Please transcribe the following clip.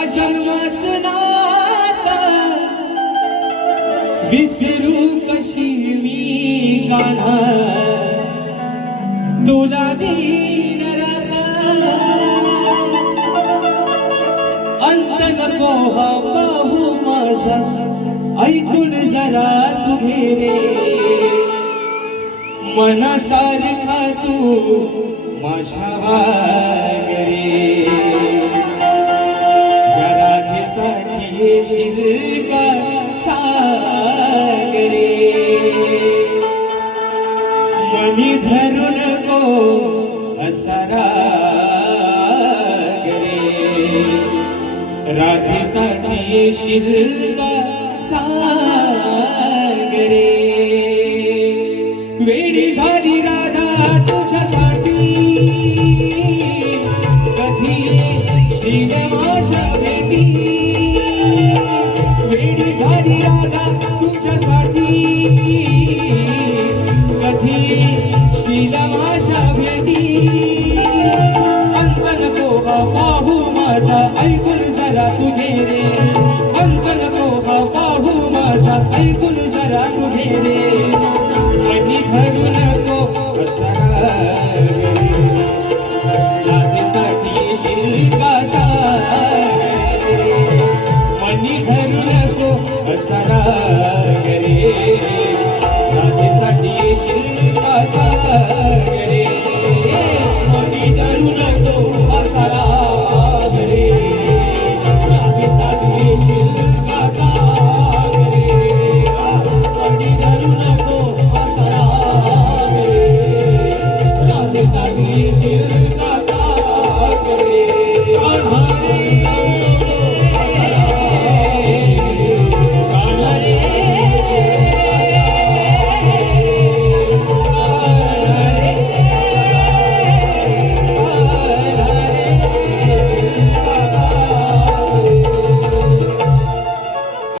या जन्माचं नातं विसरू कशी मी कान्हा तुला दिन राता अंत नको हा पाहू माझा ऐकून जरा तू घे रे मनासारखा तू माझ्या घरी या राधेसाठी येशील का सागरे मनी धरू नको असा राग रे राधेसाठी येशील का सागरे वेडी झाली राधा तुझ्यासाठी कधी येशील माझ्या भेटी वेडी झाली राधा तुझ्यासाठी कधी येशील माझ्या भेटी अंत नको पाहू माझा ऐकून जरा तू घे रे अंत नको पाहू माझा ऐकून जरा तू घे रे